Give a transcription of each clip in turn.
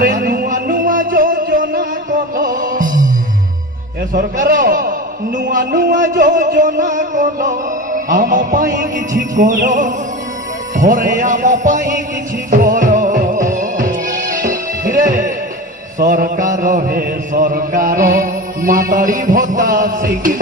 আরে নুয়া নুয়া যোজনা কল এ সরকার নুয়া নুয়া যোজনা কল আম পাই কিছু কর ঘরে আম পাই কিছু কর রে সরকার হে সরকার মাতারি ভত্তা শীঘ্র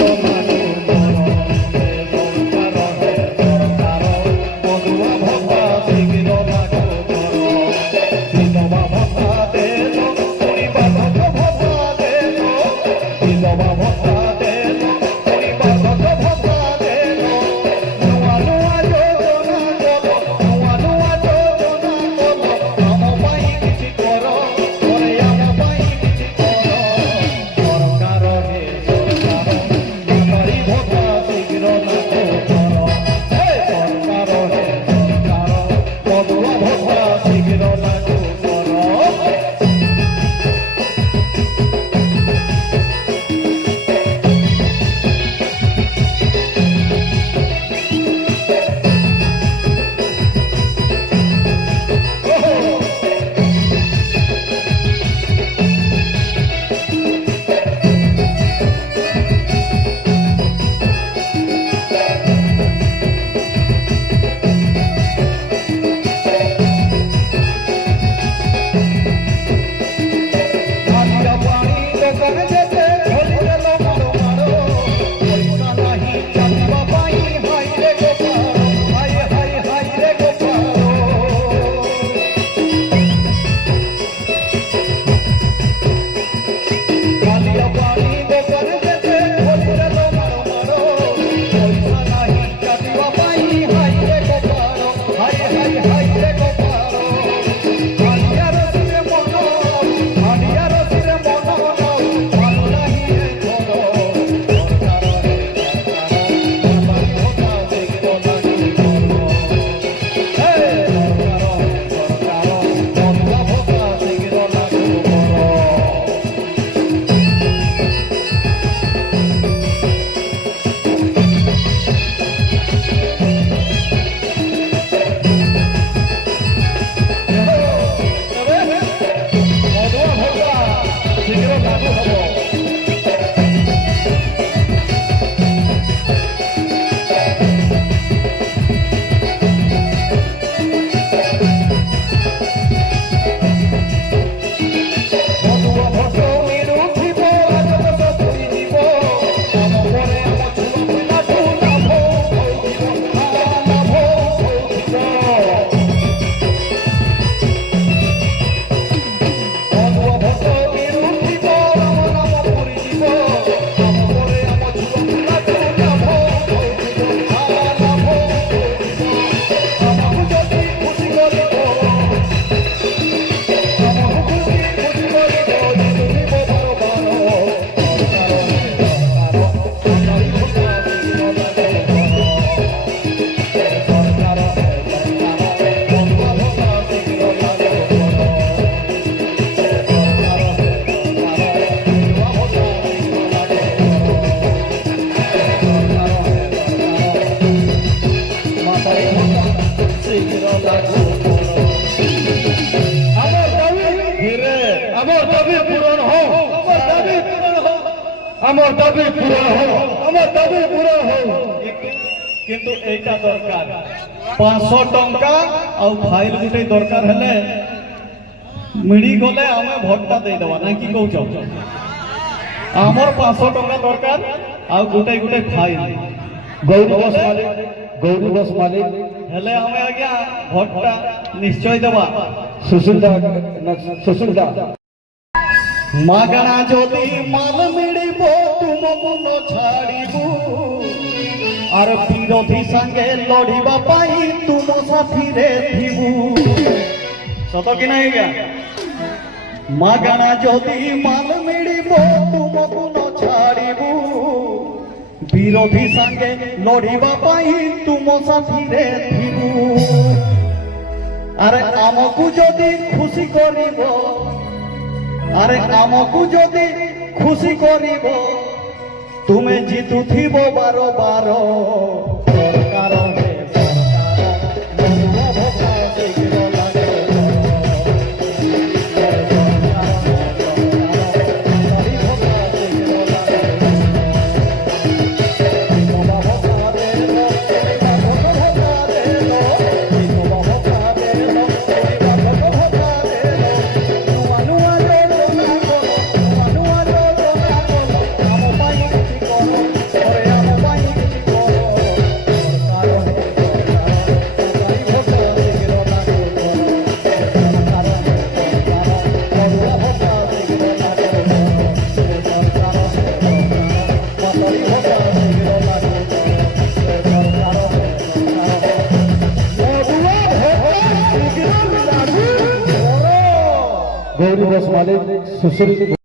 লাগু আমার দাবি পূরণ হোক, আমার দাবি পূরণ হোক। কিন্তু এইটা দরকার 500 টঙ্কা আর ফাইল গুটে দরকার হলে মিলি গলে আমি ভোটটা দিয়ে দেবা না কি কৌছ আমার 500 টঙ্কা দরকার আর গুটে গুটে ফাইল গৌরী বস মালিক, গৌরী বস মালিক হেলে আমি আজ্ঞা ভোটটা নিশ্চয় দেবা। সুশীলদা, সুশীলদা মাগଣା যদি মাল মিলিব তুমକୁ ନ ଛାଡ଼ିବୁ আর বিরোধী সাঙ্গে লড়িবা পাই তুম সাথীরে থিবু সত কি নাই গা মাগଣା যদি মাল মিলিব তুমକୁ ନ ଛାଡ଼ିବୁ বিরোধী সাঙ্গে লড়িবা পাই তুম সাথীরে থিবু আরে আমকু যদি খুশি করিব আরে আমকু যদি খুশি করিব তুমি জিতুথিব 12 সরকার হে সরকার ବସ୍ ମାଲିକ ସୁଶୀଲ